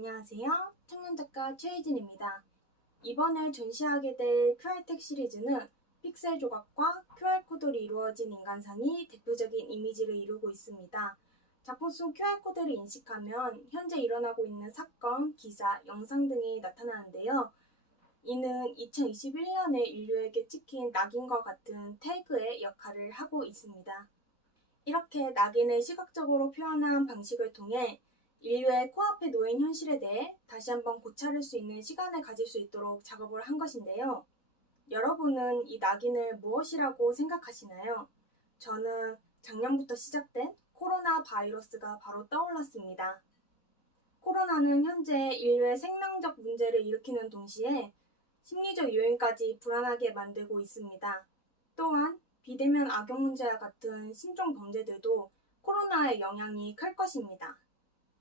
안녕하세요. 청년작가 최혜진입니다. 이번에 전시하게 될 QR텍 시리즈는 픽셀 조각과 QR코드로 이루어진 인간상이 대표적인 이미지를 이루고 있습니다. 작품 속 QR코드를 인식하면 현재 일어나고 있는 사건, 기사, 영상 등이 나타나는데요. 이는 2021년에 인류에게 찍힌 낙인과 같은 태그의 역할을 하고 있습니다. 이렇게 낙인을 시각적으로 표현한 방식을 통해 인류의 코앞에 놓인 현실에 대해 다시 한번 고찰할 수 있는 시간을 가질 수 있도록 작업을 한 것인데요. 여러분은 이 낙인을 무엇이라고 생각하시나요? 저는 작년부터 시작된 코로나 바이러스가 바로 떠올랐습니다. 코로나는 현재 인류의 생명적 문제를 일으키는 동시에 심리적 요인까지 불안하게 만들고 있습니다. 또한 비대면 악용 문제와 같은 신종 범죄들도 코로나의 영향이 클 것입니다.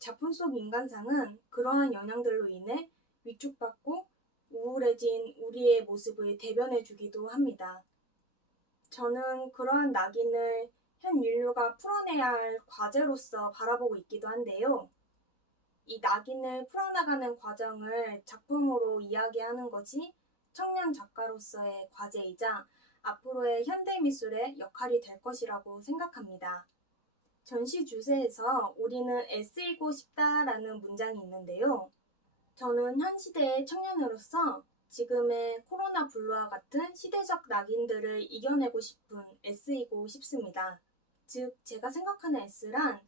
작품 속 인간상은 그러한 영향들로 인해 위축받고 우울해진 우리의 모습을 대변해 주기도 합니다. 저는 그러한 낙인을 현 인류가 풀어내야 할 과제로서 바라보고 있기도 한데요. 이 낙인을 풀어나가는 과정을 작품으로 이야기하는 것이 청년 작가로서의 과제이자 앞으로의 현대미술의 역할이 될 것이라고 생각합니다. 전시 주제에서 우리는 애쓰이고 싶다라는 문장이 있는데요. 저는 현 시대의 청년으로서 지금의 코로나 블루와 같은 시대적 낙인들을 이겨내고 싶은 애쓰이고 싶습니다. 즉, 제가 생각하는 S란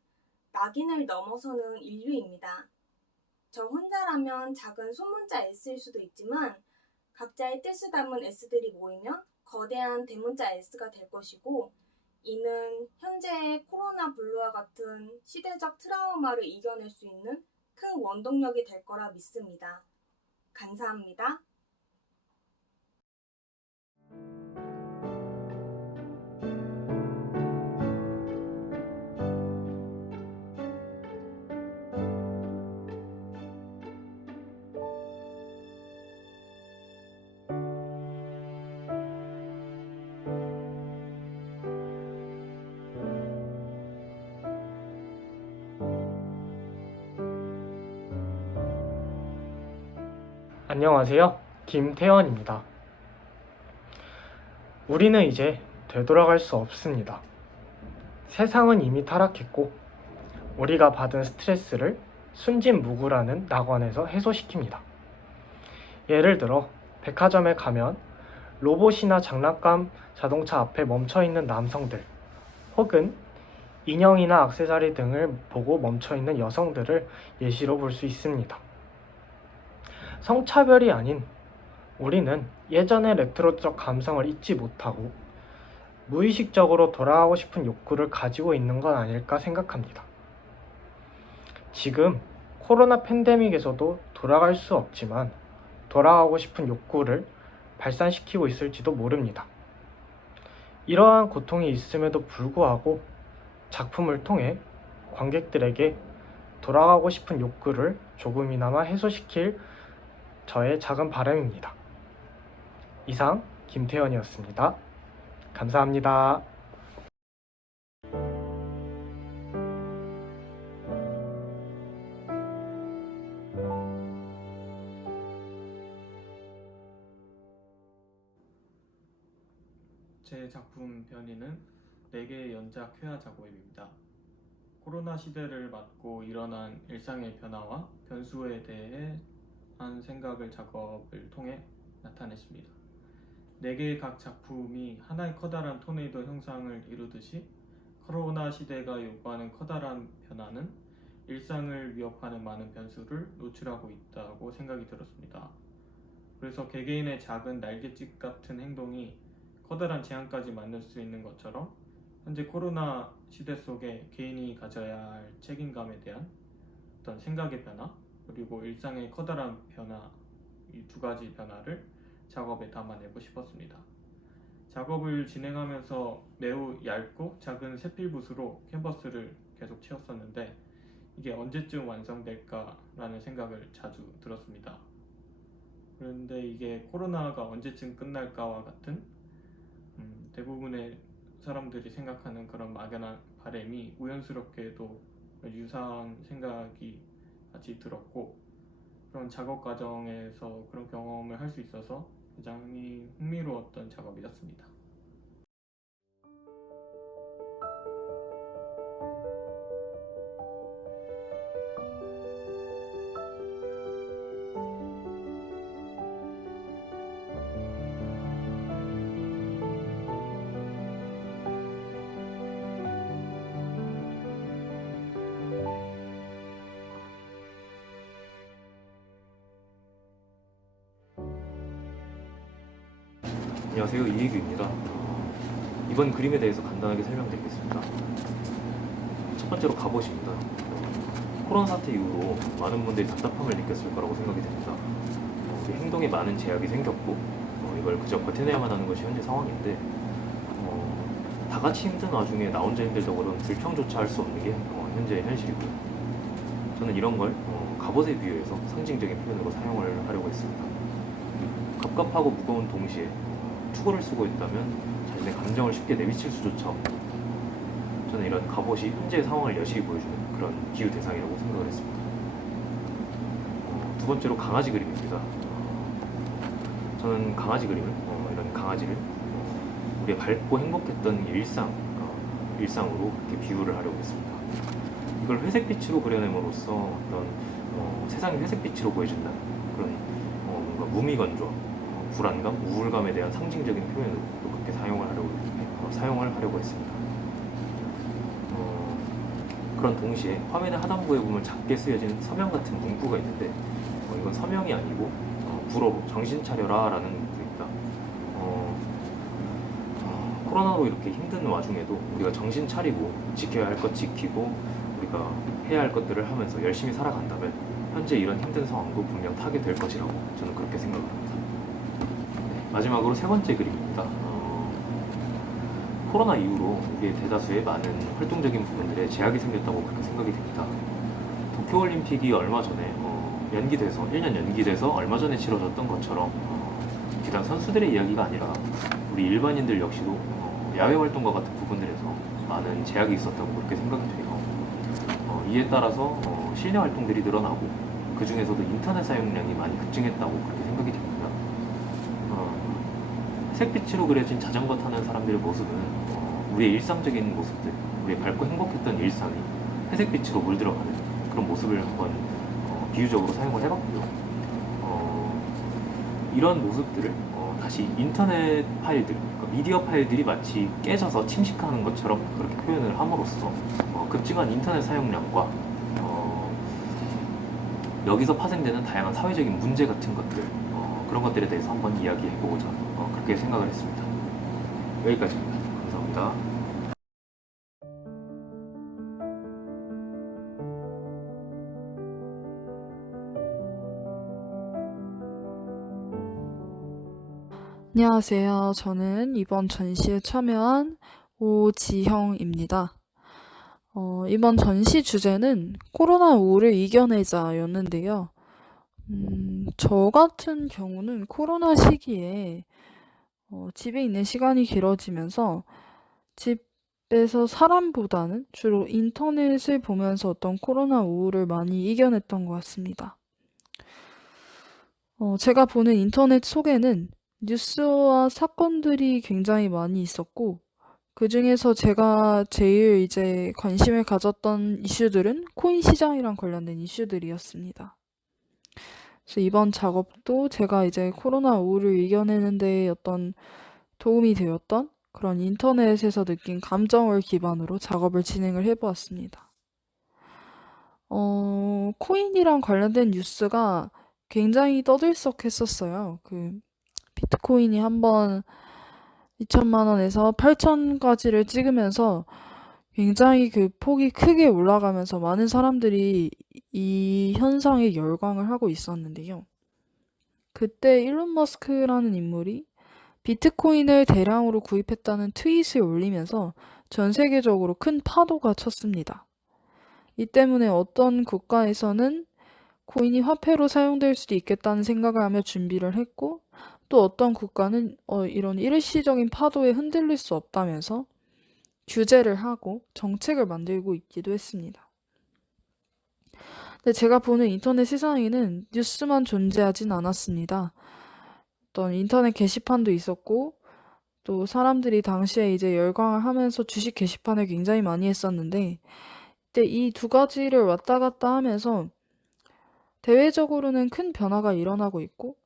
낙인을 넘어서는 인류입니다. 저 혼자라면 작은 소문자 S일 수도 있지만 각자의 뜻을 담은 S들이 모이면 거대한 대문자 S가 될 것이고, 이는 현재의 코로나 블루와 같은 시대적 트라우마를 이겨낼 수 있는 큰 원동력이 될 거라 믿습니다. 감사합니다. 안녕하세요. 김태원입니다. 우리는 이제 되돌아갈 수 없습니다. 세상은 이미 타락했고 우리가 받은 스트레스를 순진무구라는 낙원에서 해소시킵니다. 예를 들어 백화점에 가면 로봇이나 장난감 자동차 앞에 멈춰있는 남성들, 혹은 인형이나 액세서리 등을 보고 멈춰있는 여성들을 예시로 볼 수 있습니다. 성차별이 아닌 우리는 예전의 레트로적 감성을 잊지 못하고 무의식적으로 돌아가고 싶은 욕구를 가지고 있는 건 아닐까 생각합니다. 지금 코로나 팬데믹에서도 돌아갈 수 없지만 돌아가고 싶은 욕구를 발산시키고 있을지도 모릅니다. 이러한 고통이 있음에도 불구하고 작품을 통해 관객들에게 돌아가고 싶은 욕구를 조금이나마 해소시킬 저의 작은 바람입니다. 이상 김태현이었습니다. 감사합니다. 제 작품 변이는 4개의 연작 회화 작업입니다. 코로나 시대를 맞고 일어난 일상의 변화와 변수에 대해 한 생각을 작업을 통해 나타냈습니다. 4개의 각 작품이 하나의 커다란 토네이도 형상을 이루듯이 코로나 시대가 요구하는 커다란 변화는 일상을 위협하는 많은 변수를 노출하고 있다고 생각이 들었습니다. 그래서 개개인의 작은 날갯짓 같은 행동이 커다란 재앙까지 만들 수 있는 것처럼 현재 코로나 시대 속에 개인이 가져야 할 책임감에 대한 어떤 생각의 변화, 그리고 일상의 커다란 변화, 이 2가지 변화를 작업에 담아내고 싶었습니다. 작업을 진행하면서 매우 얇고 작은 세필붓으로 캔버스를 계속 채웠었는데 이게 언제쯤 완성될까라는 생각을 자주 들었습니다. 그런데 이게 코로나가 언제쯤 끝날까와 같은 대부분의 사람들이 생각하는 그런 막연한 바람이 우연스럽게도 유사한 생각이 같이 들었고, 그런 작업 과정에서 그런 경험을 할 수 있어서 굉장히 흥미로웠던 작업이었습니다. 안녕하세요. 이혜규입니다. 이번 그림에 대해서 간단하게 설명드리겠습니다. 첫 번째로 갑옷입니다. 코로나 사태 이후로 많은 분들이 답답함을 느꼈을 거라고 생각이 됩니다. 우리 행동에 많은 제약이 생겼고 이걸 그저 버텨내야만 하는 것이 현재 상황인데 다 같이 힘든 와중에 나 혼자 힘들다고 그런 불평조차 할 수 없는 게 현재의 현실이고요. 저는 이런 걸 갑옷에 비유해서 상징적인 표현으로 사용을 하려고 했습니다. 갑갑하고 무거운 동시에 투구를 쓰고 있다면 자신의 감정을 쉽게 내비칠 수조차 없고, 저는 이런 갑옷이 현재의 상황을 여실히 보여주는 그런 비유 대상이라고 생각을 했습니다. 두 번째로 강아지 그림입니다. 저는 강아지 그림을 이런 강아지를 우리가 밝고 행복했던 일상으로 그렇게 비유를 하려고 했습니다. 이걸 회색빛으로 그려냄으로써 어떤 세상이 회색빛으로 보여준다, 그런 뭔가 무미건조, 불안감, 우울감에 대한 상징적인 표현으로 그렇게 사용을 하려고 했습니다. 그런 동시에 화면의 하단부에 보면 작게 쓰여진 서명 같은 문구가 있는데 이건 서명이 아니고 불어로 정신 차려라 라는 문구입니다. 코로나로 이렇게 힘든 와중에도 우리가 정신 차리고 지켜야 할 것 지키고 우리가 해야 할 것들을 하면서 열심히 살아간다면 현재 이런 힘든 상황도 분명 타게 될 것이라고 저는 그렇게 생각을 합니다. 마지막으로 세 번째 그림입니다. 코로나 이후로 우리의 대다수의 많은 활동적인 부분들에 제약이 생겼다고 그렇게 생각이 됩니다. 도쿄올림픽이 얼마 전에 1년 연기돼서 얼마 전에 치러졌던 것처럼 비단 선수들의 이야기가 아니라 우리 일반인들 역시도 야외 활동과 같은 부분들에서 많은 제약이 있었다고 그렇게 생각이 돼요. 이에 따라서 실내 활동들이 늘어나고 그 중에서도 인터넷 사용량이 많이 급증했다고 그렇게 생각이 됩니다. 색빛으로 그려진 자전거 타는 사람들의 모습은 우리의 일상적인 모습들, 우리의 밝고 행복했던 일상이 회색빛으로 물들어가는 그런 모습을 한번 비유적으로 사용을 해봤고요. 이런 모습들을 다시 인터넷 파일들, 그러니까 미디어 파일들이 마치 깨져서 침식하는 것처럼 그렇게 표현을 함으로써 급증한 인터넷 사용량과 여기서 파생되는 다양한 사회적인 문제 같은 것들, 그런 것들에 대해서 한번 이야기해보고자 그렇게 생각을 했습니다. 여기까지입니다. 감사합니다. 안녕하세요. 저는 이번 전시에 참여한 오지형입니다. 이번 전시 주제는 코로나 우울을 이겨내자였는데요. 저 같은 경우는 코로나 시기에 집에 있는 시간이 길어지면서 집에서 사람보다는 주로 인터넷을 보면서 어떤 코로나 우울을 많이 이겨냈던 것 같습니다. 제가 보는 인터넷 속에는 뉴스와 사건들이 굉장히 많이 있었고, 그 중에서 제가 제일 이제 관심을 가졌던 이슈들은 코인 시장이랑 관련된 이슈들이었습니다. 그래서 이번 작업도 제가 이제 코로나 우울을 이겨내는데 어떤 도움이 되었던 그런 인터넷에서 느낀 감정을 기반으로 작업을 진행을 해보았습니다. 코인이랑 관련된 뉴스가 굉장히 떠들썩했었어요. 비트코인이 한번 2천만 원에서 8천까지를 찍으면서 굉장히 폭이 크게 올라가면서 많은 사람들이 이 현상에 열광을 하고 있었는데요. 그때 일론 머스크라는 인물이 비트코인을 대량으로 구입했다는 트윗을 올리면서 전 세계적으로 큰 파도가 쳤습니다. 이 때문에 어떤 국가에서는 코인이 화폐로 사용될 수도 있겠다는 생각을 하며 준비를 했고, 또 어떤 국가는 이런 일시적인 파도에 흔들릴 수 없다면서 규제를 하고 정책을 만들고 있기도 했습니다. 근데 제가 보는 인터넷 세상에는 뉴스만 존재하진 않았습니다. 어떤 인터넷 게시판도 있었고, 또 사람들이 당시에 이제 열광을 하면서 주식 게시판을 굉장히 많이 했었는데, 근데 이 두 가지를 왔다 갔다 하면서 대외적으로는 큰 변화가 일어나고 있고,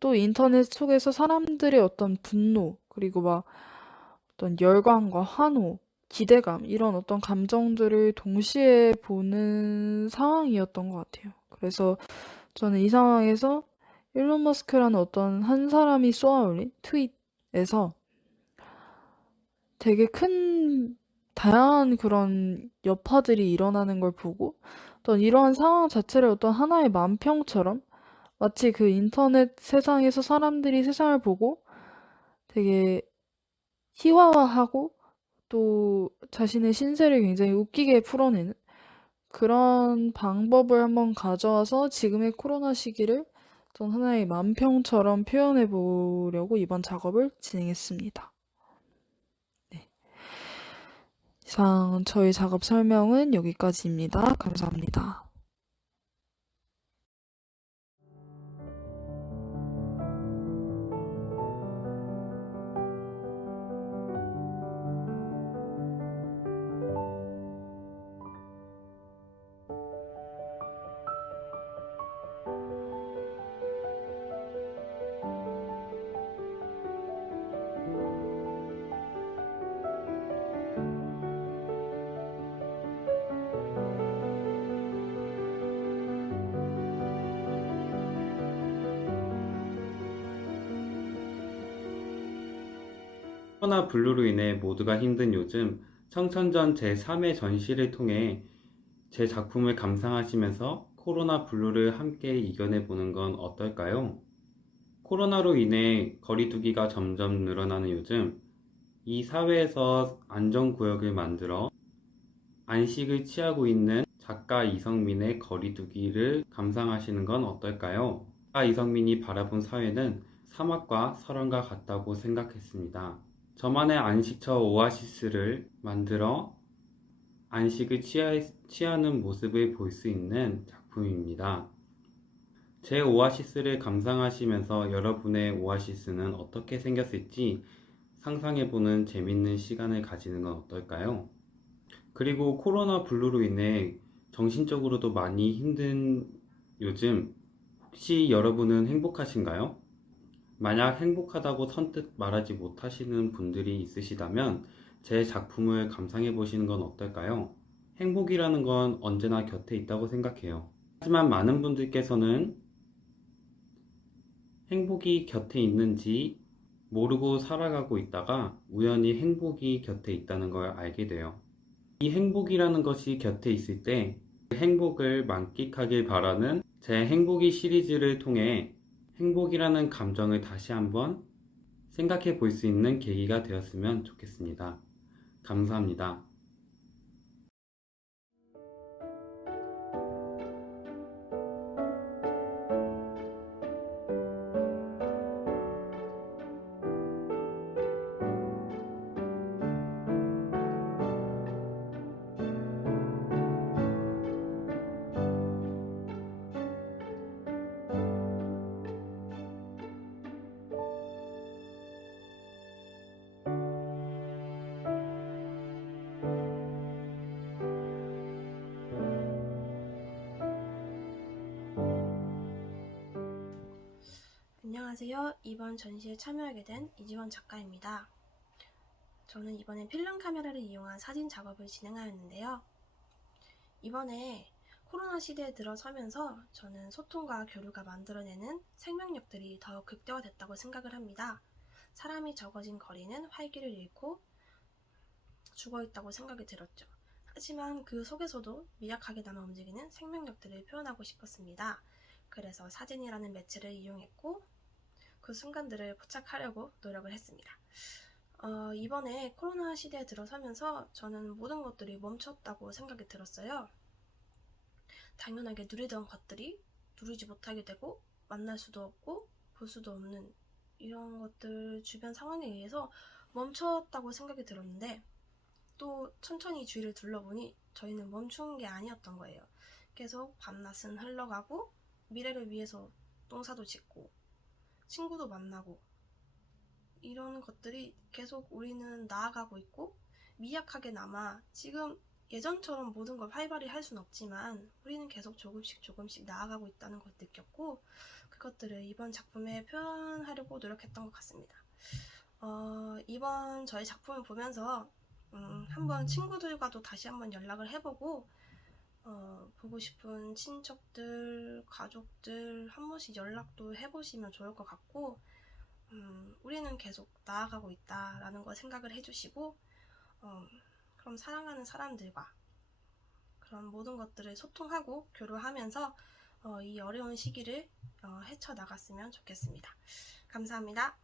또 인터넷 속에서 사람들의 어떤 분노, 그리고 막 어떤 열광과 환호, 기대감, 이런 어떤 감정들을 동시에 보는 상황이었던 것 같아요. 그래서 저는 이 상황에서 일론 머스크라는 어떤 한 사람이 쏘아올린 트윗에서 되게 큰 다양한 그런 여파들이 일어나는 걸 보고 어떤 이러한 상황 자체를 어떤 하나의 만평처럼 마치 그 인터넷 세상에서 사람들이 세상을 보고 되게 희화화하고 또 자신의 신세를 굉장히 웃기게 풀어내는 그런 방법을 한번 가져와서 지금의 코로나 시기를 어떤 하나의 만평처럼 표현해 보려고 이번 작업을 진행했습니다. 네. 이상 저희 작업 설명은 여기까지입니다. 감사합니다. 코로나 블루로 인해 모두가 힘든 요즘 청천전 제3회 전시를 통해 제 작품을 감상하시면서 코로나 블루를 함께 이겨내 보는 건 어떨까요? 코로나로 인해 거리두기가 점점 늘어나는 요즘 이 사회에서 안전구역을 만들어 안식을 취하고 있는 작가 이성민의 거리두기를 감상하시는 건 어떨까요? 작가 이성민이 바라본 사회는 사막과 설원과 같다고 생각했습니다. 저만의 안식처 오아시스를 만들어 안식을 취하는 모습을 볼 수 있는 작품입니다. 제 오아시스를 감상하시면서 여러분의 오아시스는 어떻게 생겼을지 상상해보는 재밌는 시간을 가지는 건 어떨까요? 그리고 코로나 블루로 인해 정신적으로도 많이 힘든 요즘 혹시 여러분은 행복하신가요? 만약 행복하다고 선뜻 말하지 못하시는 분들이 있으시다면 제 작품을 감상해 보시는 건 어떨까요? 행복이라는 건 언제나 곁에 있다고 생각해요. 하지만 많은 분들께서는 행복이 곁에 있는지 모르고 살아가고 있다가 우연히 행복이 곁에 있다는 걸 알게 돼요. 이 행복이라는 것이 곁에 있을 때 그 행복을 만끽하길 바라는 제 행복이 시리즈를 통해 행복이라는 감정을 다시 한번 생각해 볼 수 있는 계기가 되었으면 좋겠습니다. 감사합니다. 안녕하세요. 이번 전시에 참여하게 된 이지원 작가입니다. 저는 이번엔 필름 카메라를 이용한 사진 작업을 진행하였는데요. 이번에 코로나 시대에 들어서면서 저는 소통과 교류가 만들어내는 생명력들이 더 극대화됐다고 생각을 합니다. 사람이 적어진 거리는 활기를 잃고 죽어있다고 생각이 들었죠. 하지만 그 속에서도 미약하게 남아 움직이는 생명력들을 표현하고 싶었습니다. 그래서 사진이라는 매체를 이용했고 그 순간들을 포착하려고 노력을 했습니다. 이번에 코로나 시대에 들어서면서 저는 모든 것들이 멈췄다고 생각이 들었어요. 당연하게 누리던 것들이 누리지 못하게 되고 만날 수도 없고 볼 수도 없는 이런 것들 주변 상황에 의해서 멈췄다고 생각이 들었는데 또 천천히 주위를 둘러보니 저희는 멈춘 게 아니었던 거예요. 계속 밤낮은 흘러가고 미래를 위해서 농사도 짓고 친구도 만나고 이런 것들이 계속 우리는 나아가고 있고 미약하게나마 지금 예전처럼 모든 걸 활발히 할 수는 없지만 우리는 계속 조금씩 나아가고 있다는 걸 느꼈고 그것들을 이번 작품에 표현하려고 노력했던 것 같습니다. 이번 저희 작품을 보면서 한번 친구들과도 다시 한번 연락을 해보고 보고 싶은 친척들, 가족들 한 번씩 연락도 해보시면 좋을 것 같고 우리는 계속 나아가고 있다라는 걸 생각을 해주시고 그럼 사랑하는 사람들과 그런 모든 것들을 소통하고 교류하면서 이 어려운 시기를 헤쳐나갔으면 좋겠습니다. 감사합니다.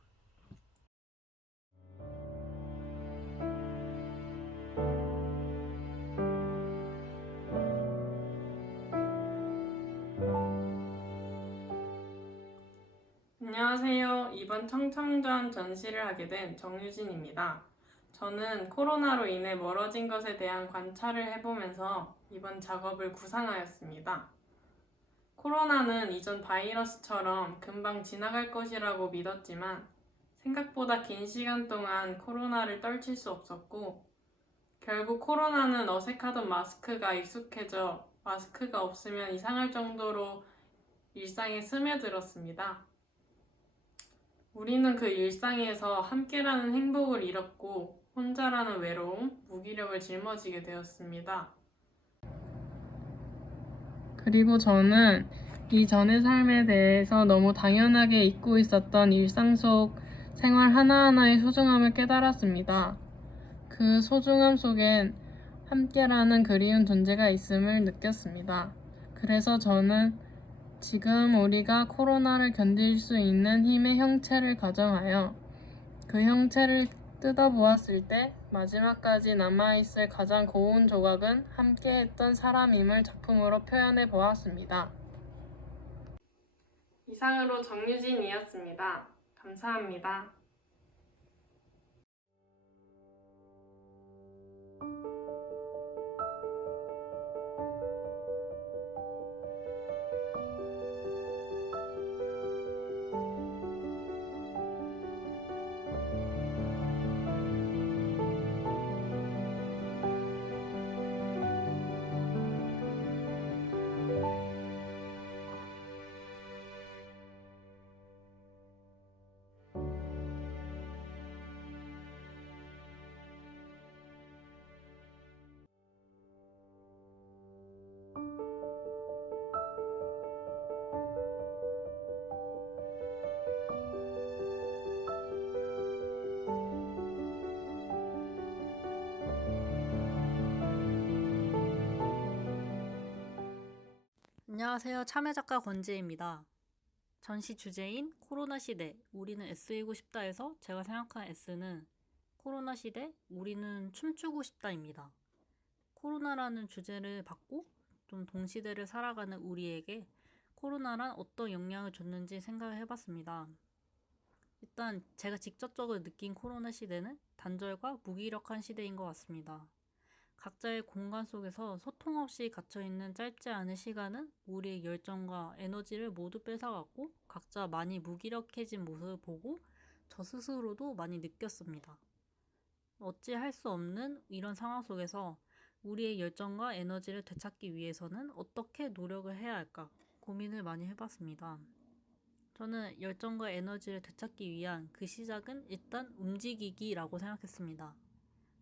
안녕하세요. 이번 청청전 전시를 하게 된 정유진입니다. 저는 코로나로 인해 멀어진 것에 대한 관찰을 해보면서 이번 작업을 구상하였습니다. 코로나는 이전 바이러스처럼 금방 지나갈 것이라고 믿었지만 생각보다 긴 시간 동안 코로나를 떨칠 수 없었고 결국 코로나는 어색하던 마스크가 익숙해져 마스크가 없으면 이상할 정도로 일상에 스며들었습니다. 우리는 그 일상에서 함께라는 행복을 잃었고 혼자라는 외로움, 무기력을 짊어지게 되었습니다. 그리고 저는 이전의 삶에 대해서 너무 당연하게 잊고 있었던 일상 속 생활 하나하나의 소중함을 깨달았습니다. 그 소중함 속엔 함께라는 그리운 존재가 있음을 느꼈습니다. 그래서 저는 지금 우리가 코로나를 견딜 수 있는 힘의 형체를 가정하여 그 형체를 뜯어보았을 때 마지막까지 남아있을 가장 고운 조각은 함께했던 사람임을 작품으로 표현해 보았습니다. 이상으로 정유진이었습니다. 감사합니다. 안녕하세요. 참여작가 권지혜입니다. 전시 주제인 코로나 시대, 우리는 S이고 싶다에서 제가 생각하는 S는 코로나 시대, 우리는 춤추고 싶다입니다. 코로나라는 주제를 받고 좀 동시대를 살아가는 우리에게 코로나란 어떤 영향을 줬는지 생각을 해봤습니다. 일단 제가 직접적으로 느낀 코로나 시대는 단절과 무기력한 시대인 것 같습니다. 각자의 공간 속에서 소통 없이 갇혀있는 짧지 않은 시간은 우리의 열정과 에너지를 모두 뺏어갔고 각자 많이 무기력해진 모습을 보고 저 스스로도 많이 느꼈습니다. 어찌할 수 없는 이런 상황 속에서 우리의 열정과 에너지를 되찾기 위해서는 어떻게 노력을 해야 할까 고민을 많이 해봤습니다. 저는 열정과 에너지를 되찾기 위한 그 시작은 일단 움직이기라고 생각했습니다.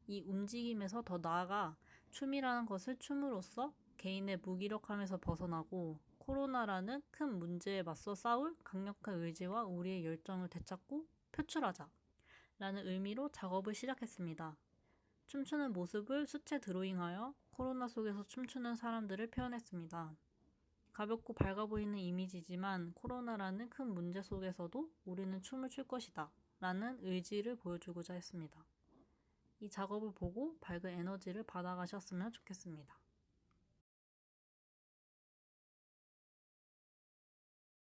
이 움직임에서 더 나아가 춤이라는 것을 춤으로써 개인의 무기력함에서 벗어나고 코로나라는 큰 문제에 맞서 싸울 강력한 의지와 우리의 열정을 되찾고 표출하자 라는 의미로 작업을 시작했습니다. 춤추는 모습을 수채 드로잉하여 코로나 속에서 춤추는 사람들을 표현했습니다. 가볍고 밝아 보이는 이미지지만 코로나라는 큰 문제 속에서도 우리는 춤을 출 것이다 라는 의지를 보여주고자 했습니다. 이 작업을 보고 밝은 에너지를 받아가셨으면 좋겠습니다.